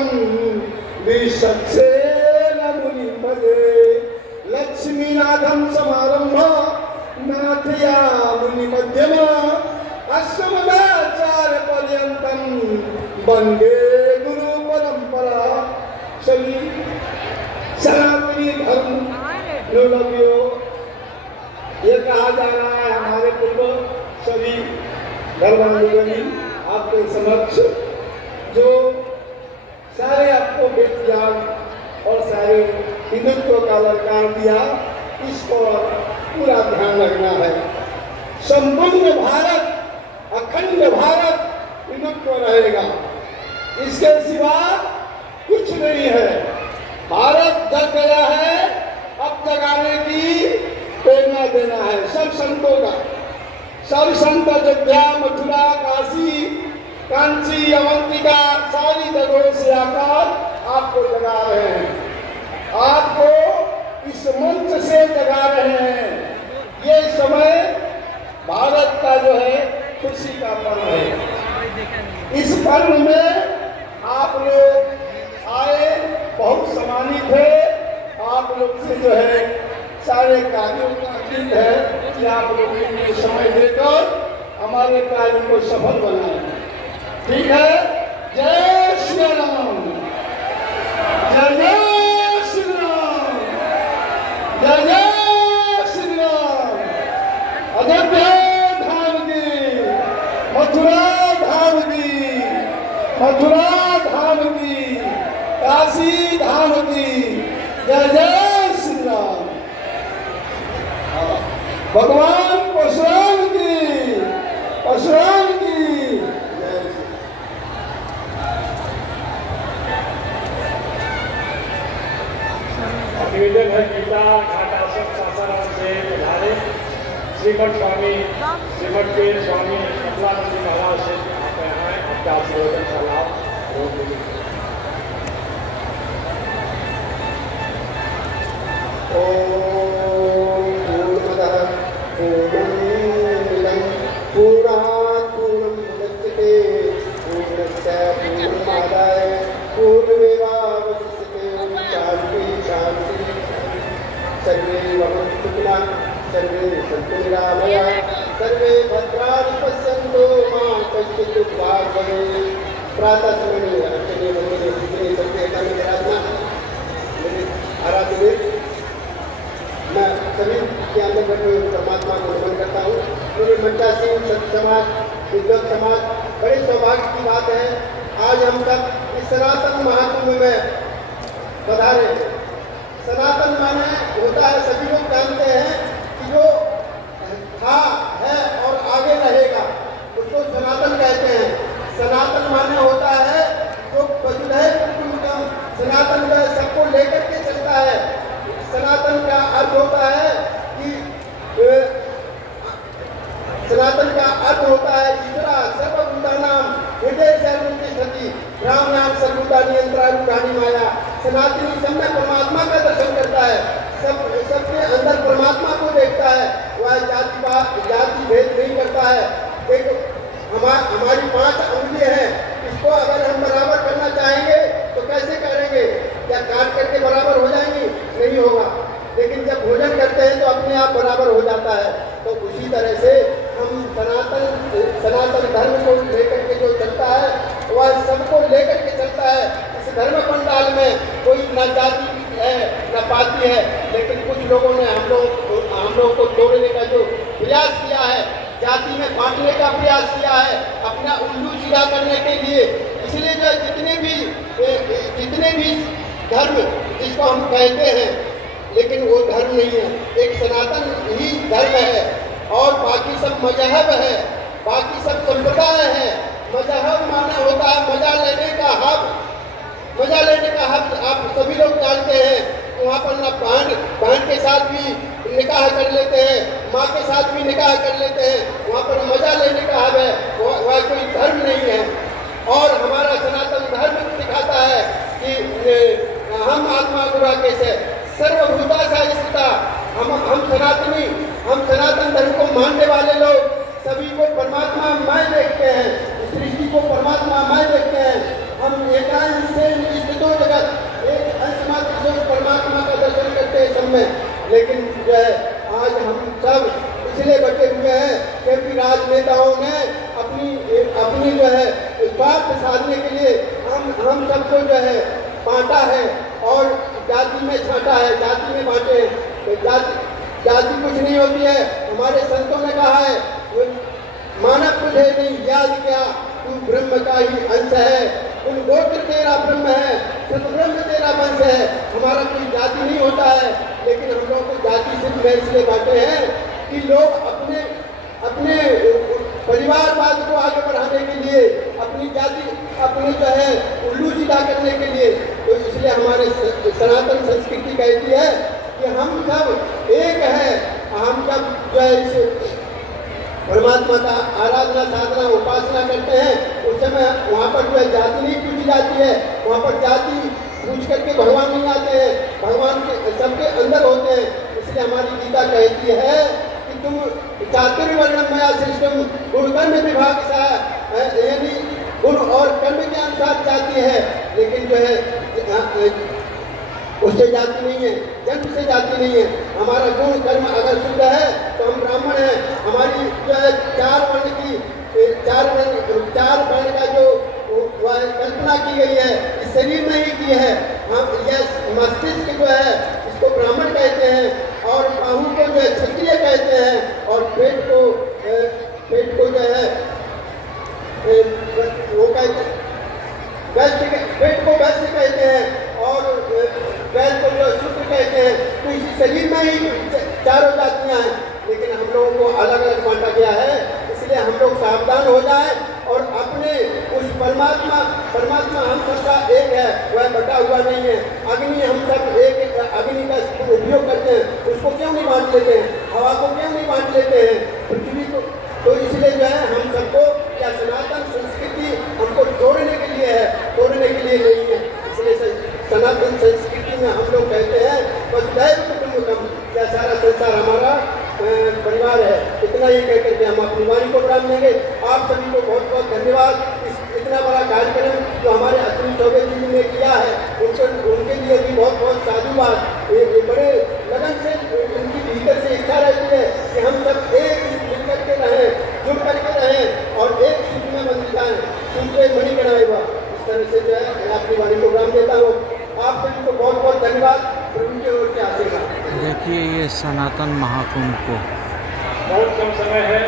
परम विशक्षेण मुनि पदे लक्ष्मीनाथं समारंभ नाथया मुनि मध्यमा अस्मदाचार्य पर्यंतम वंदे गुरु परंपरा। सभी सनातनी धर्म लोलभियों, ये कहा जा रहा है हमारे पूर्व सभी धर्मावलंबी आपके समक्ष जो सारे आपको वेद ज्ञान और सारे हिंदुत्व का ललकार दिया, इस पर पूरा ध्यान रखना है। संपूर्ण भारत, अखंड भारत हिंदुत्व रहेगा, इसके सिवा कुछ नहीं है। भारत जग गया है, अब जगाने की प्रेरणा देना है सब संतों का। सब संत अयोध्या, मथुरा, काशी, कांची, अवंतिका सारी जगहों से आकर आपको जगा रहे हैं, आपको इस मंच से जगा रहे हैं। ये समय भारत का जो है खुशी का पर्व है। इस पर्व में आप लोग आए, बहुत सम्मानित है। आप लोग से जो है सारे कार्यों का उम्मीद है कि आप लोग को समय देकर हमारे कार्य को सफल बनाएं। ठीक है, जय श्री राम, जय जय श्री राम, जय जय श्री राम। अयोध्या धाम की, मथुरा धाम की, मथुरा धाम की, काशी धाम की, जय जय श्री राम। भगवान परशुराम की, परशुराम की। निवेदन है गीता घाट आश्रम सासाराम से पधारे श्रीमठ स्वामी, श्रीमठ के स्वामी कमलानंद जी महाराज से आप यहाँ आपका आशीर्वाद का लाभ पूर्णात् पूर्णं मुदच्यते पूर्णस्य पूर्णमादाय पूर्णमेवावशिष्यते। शान्ति शान्ति। सर्वे भवन्तु सुखिनः, सर्वे सन्तु निरामयाः, सर्वे भद्राणि पश्यन्तु मा कश्चित् दुःखभाग् भवेत्। प्रातः स्मरणे अर्चने वन्दने पूजने सत्य एकादश विराजमान मेरे आराध्य मैं सभी के अंदर बैठे हुए परमात्मा को नमन करता हूँ। मेरे मंचासी संत समाज, विद्वत समाज, बड़े सौभाग्य की बात है आज हम सब इस सनातन महाकुंभ में पधारे। सनातन माने होता है, सभी लोग जानते हैं कि जो था है और आगे रहेगा उसको सनातन कहते हैं। सनातन माने होता है जो वसुधैव कुटुम्बकम, सनातन का सबको लेकर के चलता है। सनातन का अर्थ होता है कि सनातन का अर्थ होता है ईश्वरा सर्वभूतानां हृदय सर्वतिष्ठति राम नाम सर्वभूता नियंत्रण माया। सनातनी सब में परमात्मा का दर्शन करता है, सबके अंदर परमात्मा को देखता है। वह जाति भेद नहीं करता है। एक हमारी 5 अंगुलियां हैं, इसको अगर हम बराबर करना चाहेंगे तो कैसे करेंगे? क्या काट करके बराबर हो जाएंगी? नहीं होगा। लेकिन जब भोजन करते हैं तो अपने आप बराबर हो जाता है। तो उसी तरह से हम सनातन धर्म को लेकर के जो चलता है वह सबको लेकर के चलता है। इस धर्म पंडाल में कोई न जाति है न पाति है, लेकिन कुछ लोगों ने हम लोगों को तोड़ने का जो प्रयास किया है, जाति में बांटने का प्रयास किया है, अपना उल्लू सीधा करने के लिए। इसलिए जो जितने भी धर्म जिसको हम कहते हैं, लेकिन वो धर्म नहीं है, एक सनातन ही धर्म है और बाकी सब मजहब है, बाकी सब संप्रदाय है। मजहब माने होता है मजा लेने का हक। मजा लेने का हक आप सभी लोग जानते हैं। वहाँ पर ना बहन के साथ भी निकाह कर लेते हैं, माँ के साथ भी निकाह कर लेते हैं। वहाँ पर मजा लेने का हक है, वह कोई धर्म नहीं है। और हमारा सनातन धर्म सिखाता है कि हम आत्मा गुरा कैसे सर्वभूता सहिष्णुता। हम सनातन धर्म को मानने वाले लोग सभी को परमात्मा मैं देखते हैं, सृष्टि को परमात्मा मैं देखते हैं। हम एकांत से निश्चितो जगत एक अंश मात्र से परमात्मा का दर्शन करते हैं सब में। लेकिन जो है आज हम सब इसलिए बटे हुए हैं क्योंकि राजनेताओं ने अपनी जो है स्वार्थ साधने के लिए हम सबको जो है बांटा है और जाति में छांटा है, जाति में बांटे हैं। जाति कुछ नहीं होती है। हमारे संतों ने कहा है मानव तुझे नहीं याद क्या, तू ब्रह्म का ही अंश है, कुल गोत्र तेरा ब्रह्म है, सत ब्रह्म तेरा वंश है। हमारा कोई जाति नहीं होता है, लेकिन हम लोग को जाति सिर्फ इसलिए बांटे हैं कि लोग अपने परिवारवाद को आगे बढ़ाने के लिए, अपनी जाति अपनी जो है उल्लू सीधा करने के लिए। तो इसलिए हमारे सनातन संस्कृति कहती है कि हम सब एक है। हम सब जो है इस परमात्मा का आराधना साधना उपासना करते हैं, उस समय वहाँ पर जो है जाति नहीं पूछी जाती है। वहाँ पर जाति पूछ करके भगवान नहीं आते हैं, भगवान के सबके अंदर होते हैं। इसलिए हमारी गीता कहती है कि तुम चातुर्वर्ण्यम मया सृष्टम गुण कर्म विभाग सा, यानी गुण और कर्म के अनुसार जाति है, लेकिन जो है उससे जाति नहीं है, जन्म से जाति नहीं है। हमारा गुण कर्म अगर शुद्ध है तो हम ब्राह्मण हैं। हमारी जो है चार वर्ण का जो कल्पना की गई है इस शरीर में ही की है। हम यह मस्तिष्क जो है इसको ब्राह्मण कहते हैं और बाहु को जो है क्षत्रिय कहते हैं और पेट को जो है वो कहते हैं पेट को वैश्य कहते हैं और बैल को जो शूद्र कहते हैं। तो इसी शरीर में ही चारों जातियां हैं, लेकिन हम लोगों को अलग अलग बांटा गया है। इसलिए हम लोग सावधान हो जाएं और अपने उस परमात्मा हम सबका एक है, वह बटा हुआ नहीं है। अग्नि हम सब एक अग्नि का उपयोग करते हैं, उसको क्यों नहीं बांट लेते हैं? हवा को क्यों नहीं बांट लेते हैं? पृथ्वी को। तो इसलिए जो है हम सबको क्या सनातन संस्कृति हमको जोड़ने के लिए है, तोड़ने के लिए नहीं है। इसलिए सनातन संस्कृति में हम लोग कहते हैं वसुधैव कुटुंबकम, क्या सारा संसार हमारा परिवार है। इतना ही कह करके हम अपनी वाणी को विराम देंगे। आप सभी को बहुत बहुत धन्यवाद। इतना बड़ा कार्यक्रम जो हमारे अश्विनी चौबे जी ने किया है उनके लिए भी बहुत बहुत साधुवाद। ये बड़े लगन से उनकी भीतर से इच्छा रहती है कि हम सब एक मिल करके रहें, जुड़ करके रहें और एक सूत्र में बंध जाएं, सूत्र मणि बनाएगा। इस तरह से जो है मैं अपनी वाणी को विराम देता हूँ। आप सभी को बहुत बहुत धन्यवाद। प्रभु की ओर से आशीर्वाद। देखिए ये सनातन महाकुंभ को बहुत कम समय है।